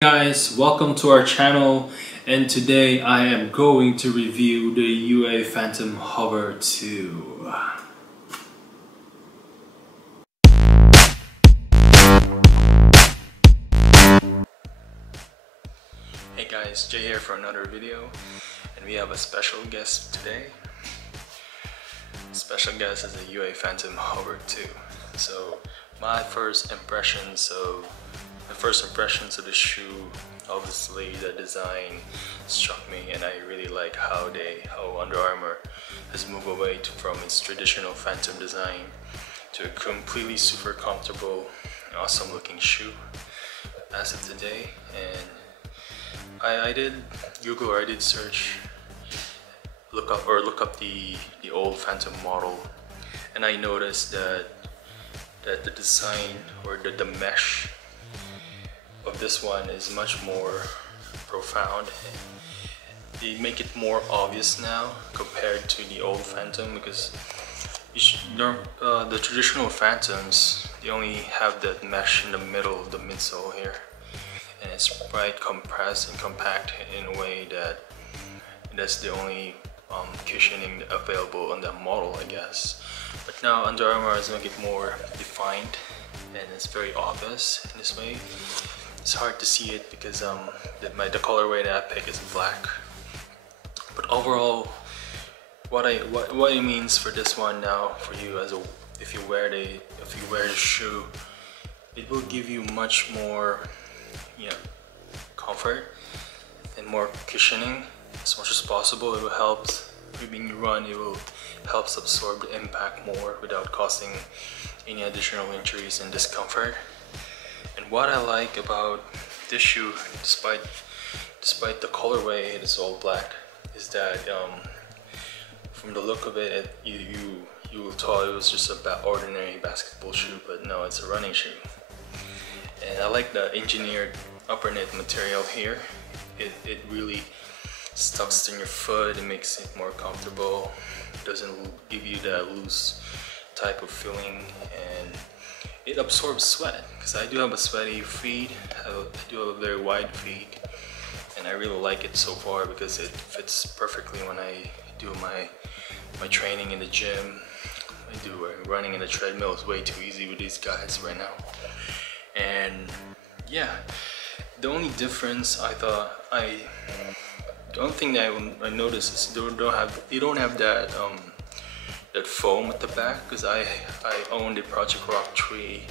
Guys, welcome to our channel, and today I am going to review the UA Phantom HOVR 2. Hey guys, Jay here for another video, and we have a special guest today. The special guest is the UA Phantom HOVR 2. So my first impressions of the shoe, obviously the design struck me, and I really like how Under Armour has moved away from its traditional Phantom design to a completely super comfortable, awesome looking shoe as of today. And I did Google, or I did search, look up the old Phantom model, and I noticed that the design, or the mesh of this one is much more profound. They make it more obvious now compared to the old Phantom, because the traditional Phantoms, they only have that mesh in the middle of the midsole here, and it's quite compressed and compact in a way that's the only cushioning available on that model, I guess. But now Under Armour is making it more defined, and it's very obvious in this way. It's hard to see it because the colorway that I pick is black. But overall, what it means for this one now for you, if you wear the shoe, it will give you much more comfort and more cushioning as much as possible. It will help when you run. It will help absorb the impact more without causing any additional injuries and discomfort. And what I like about this shoe, despite the colorway, it is all black, is that from the look of it, you thought it was just an ordinary basketball shoe, but no, it's a running shoe. And I like the engineered upper knit material here. It really stucks in your foot. It makes it more comfortable. It doesn't give you that loose type of feeling, and it absorbs sweat, because I do have a sweaty feet. I do have a very wide feet, and I really like it so far because it fits perfectly when I do my training in the gym. Running in the treadmill is way too easy with these guys right now. And yeah, the only difference the only thing that I noticed is you don't have that foam at the back, because I own the Project Rock 3.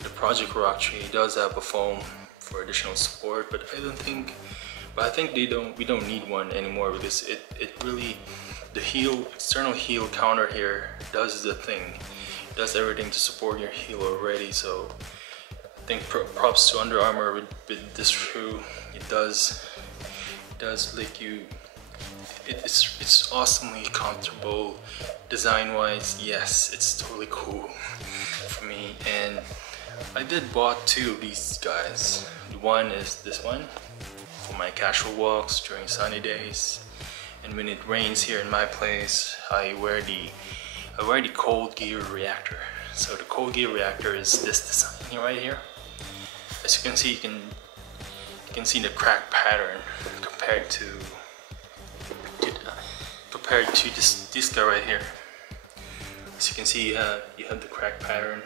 The Project Rock 3 does have a foam for additional support, but I think we don't need one anymore, because it really, the external heel counter here does the thing. It does everything to support your heel already. So I think props to Under Armour with this shoe. It does like you. It's awesomely comfortable design wise. Yes, it's totally cool for me, and I did bought two of these guys. One is this one for my casual walks during sunny days, and when it rains here in my place, I wear the Cold Gear Reactor. So the Cold Gear Reactor is this design right here. As you can see, you can see the crack pattern compared to this guy right here. As you can see, you have the crack pattern.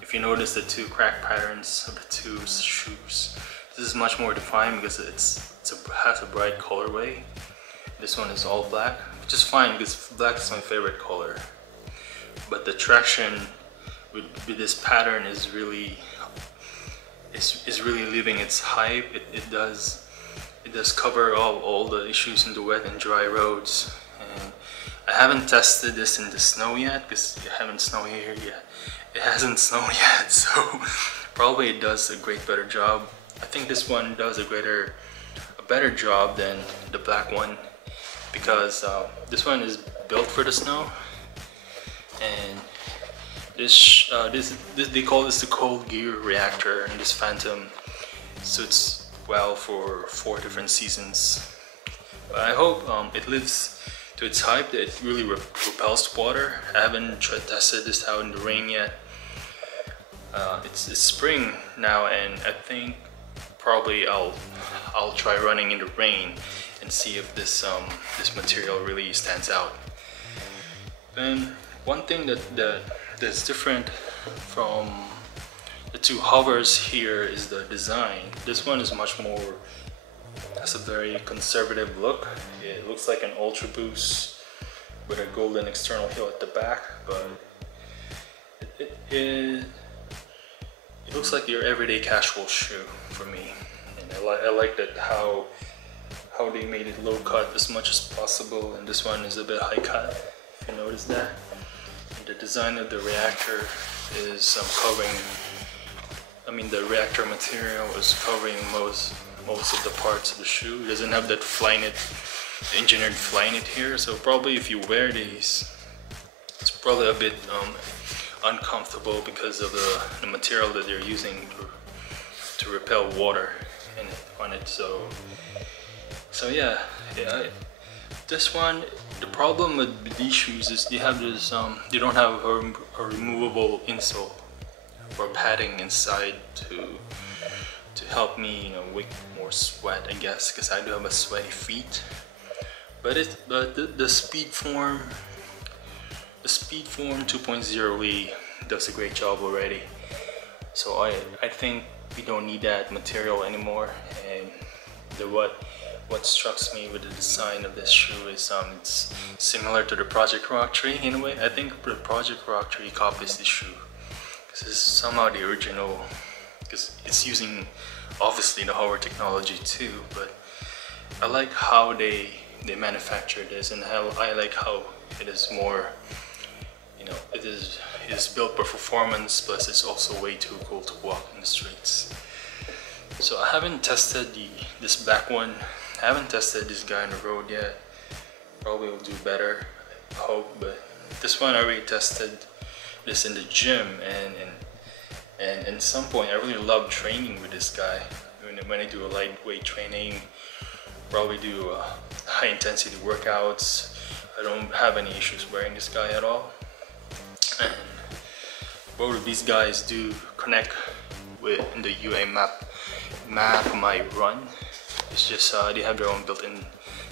If you notice the two crack patterns of the two shoes, this is much more defined because it has a bright colorway. This one is all black, which is fine because black is my favorite color. But the traction with this pattern is really leaving its hype. It does cover all the issues in the wet and dry roads. And I haven't tested this in the snow yet, because it hasn't snowed here yet. It hasn't snowed yet, so probably it does a better job. I think this one does a better job than the black one, because this one is built for the snow, and this they call this the Cold Gear Reactor, and this Phantom suits well for 4 different seasons. But I hope it lives to its hype, that it really repels water. I haven't tested this out in the rain yet. It's spring now, and I think probably I'll try running in the rain and see if this material really stands out. And one thing that's different from the two hovers here is the design. This one is much more, has a very conservative look. It looks like an Ultra Boost with a golden external heel at the back, but it looks like your everyday casual shoe for me. And I like that how they made it low cut as much as possible, and this one is a bit high cut, if you notice that. And the design of the reactor is covering, I mean the reactor material is covering most of the parts of the shoe. It doesn't have that Flyknit, engineered Flyknit here, so probably if you wear these, it's probably a bit uncomfortable because of the material that they're using to repel water on it. So yeah, this one, the problem with these shoes is they have this they don't have a removable insole or padding inside to help me, you know, wick more sweat, I guess, because I do have a sweaty feet. But the Speedform 2.0 really does a great job already. So I think we don't need that material anymore. And what strikes me with the design of this shoe is it's similar to the Project Rock 3 in a way. I think the Project Rock 3 copies this shoe because it's somehow the original, because it's using obviously the HOVR technology too, but I like how they manufacture this, and I like how it is more, you know, it is built for performance, plus it's also way too cool to walk in the streets. So I haven't tested this black one. I haven't tested this guy on the road yet. Probably will do better, I hope. But this one I already tested this in the gym, and at some point I really love training with this guy. When I do a lightweight training, probably do high intensity workouts, I don't have any issues wearing this guy at all. And both of these guys do connect with in the UA map my run. It's just they have their own built-in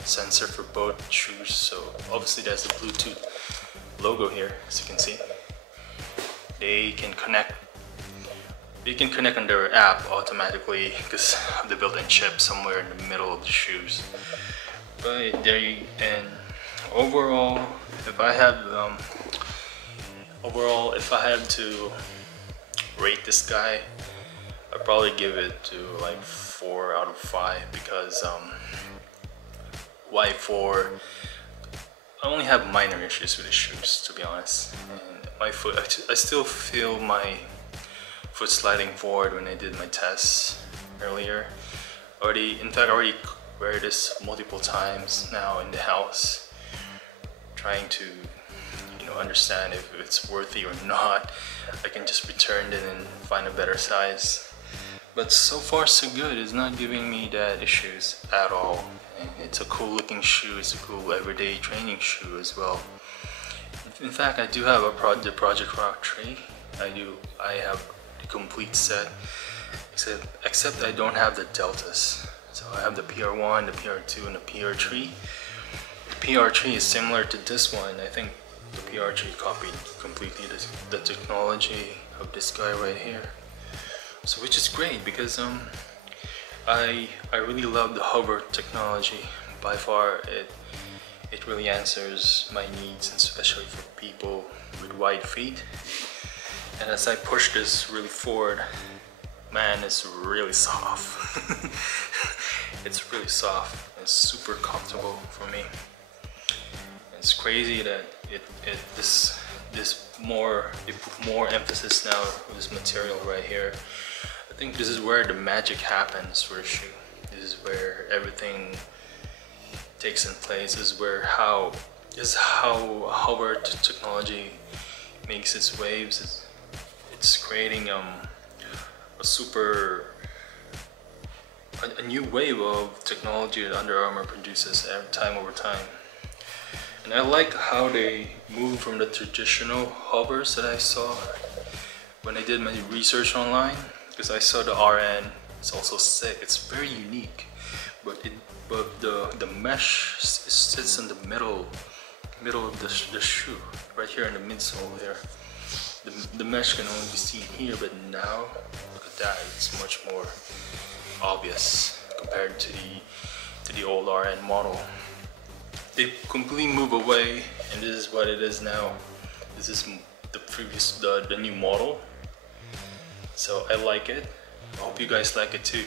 sensor for both shoes, so obviously there's the Bluetooth logo here, as you can see. They can connect on their app automatically because of the built-in chip somewhere in the middle of the shoes. But there you, and overall, if I had to rate this guy, I'd probably give it to like 4 out of 5 because why 4? I only have minor issues with the shoes, to be honest. And my foot, I still feel my foot sliding forward when I did my tests earlier. In fact, I already wear this multiple times now in the house, trying to, you know, understand if it's worthy or not. I can just return it and find a better size. But so far so good. It's not giving me that issues at all. And it's a cool looking shoe. It's a cool everyday training shoe as well. In fact, I do have the Project Rock 3. I have the complete set, except I don't have the deltas. So I have the PR1, the PR2, and the PR3. The PR3 is similar to this one. I think the PR3 copied completely the technology of this guy right here. So which is great because I really love the HOVR technology. By far, it really answers my needs, especially for people with wide feet. And as I push this really forward, man, it's really soft. It's really soft. It's super comfortable for me. It's crazy that they put more emphasis now on this material right here. I think this is where the magic happens for a shoe. This is where everything takes in place. This is how HOVR technology makes its waves. It's creating a new wave of technology that Under Armour produces time over time. And I like how they move from the traditional hovers that I saw when I did my research online, because I saw the RN It's also sick. It's very unique, but the mesh sits in the middle of the shoe, right here in the midsole here. The mesh can only be seen here, but now look at that. It's much more obvious compared to the old RN model. They completely move away, and this is what it is now. This is the new model. So I like it. I hope you guys like it too. You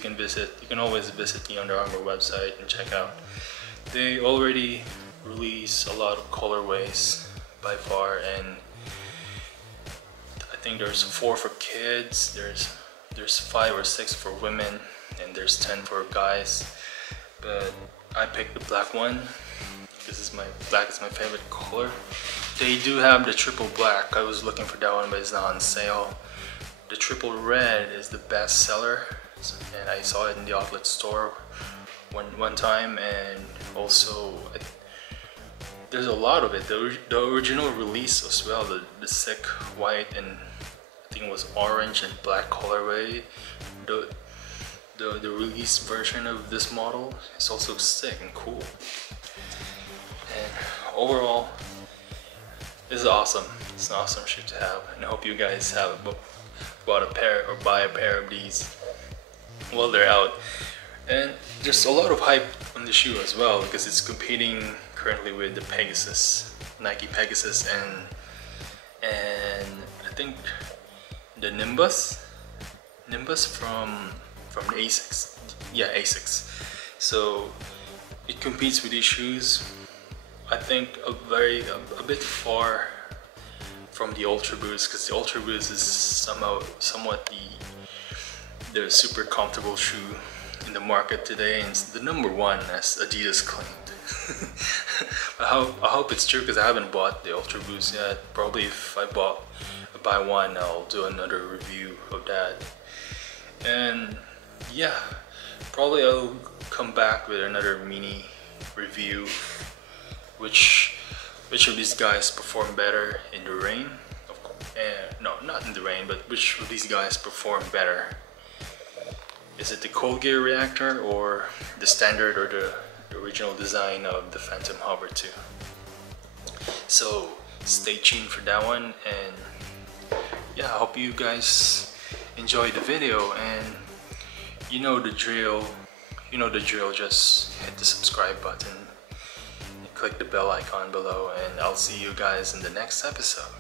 can always visit the Under Armour website and check out. They already release a lot of colorways by far, and I think there's 4 for kids, there's 5 or 6 for women, and there's 10 for guys. But I picked the black one. Black is my favorite color. They do have the triple black. I was looking for that one, but it's not on sale. The triple red is the best seller, and I saw it in the outlet store one time, and also there's a lot of it. The original release as well, the sick white and I think it was orange and black colorway. The release version of this model is also sick and cool. And overall, this is awesome. It's an awesome shoe to have, and I hope you guys have bought a pair or buy a pair of these while they're out. And there's a lot of hype on the shoe as well, because it's competing currently with the Pegasus, Nike Pegasus, and I think the Nimbus from ASICS. Yeah, ASICS. So it competes with these shoes. I think a bit far from the Ultra Boost, because the Ultra Boost is somewhat the super comfortable shoe in the market today, and it's the #1 as Adidas claimed. I hope it's true, because I haven't bought the Ultra Boost yet. Probably if I buy one, I'll do another review of that. And yeah, probably I'll come back with another mini review. Which of these guys perform better in the rain? No, not in the rain, but which of these guys perform better? Is it the Cold Gear reactor, or the standard, or the original design of the Phantom HOVR 2? So stay tuned for that one, and yeah, I hope you guys enjoyed the video, and you know the drill. Just hit the subscribe button, click the bell icon below, and I'll see you guys in the next episode.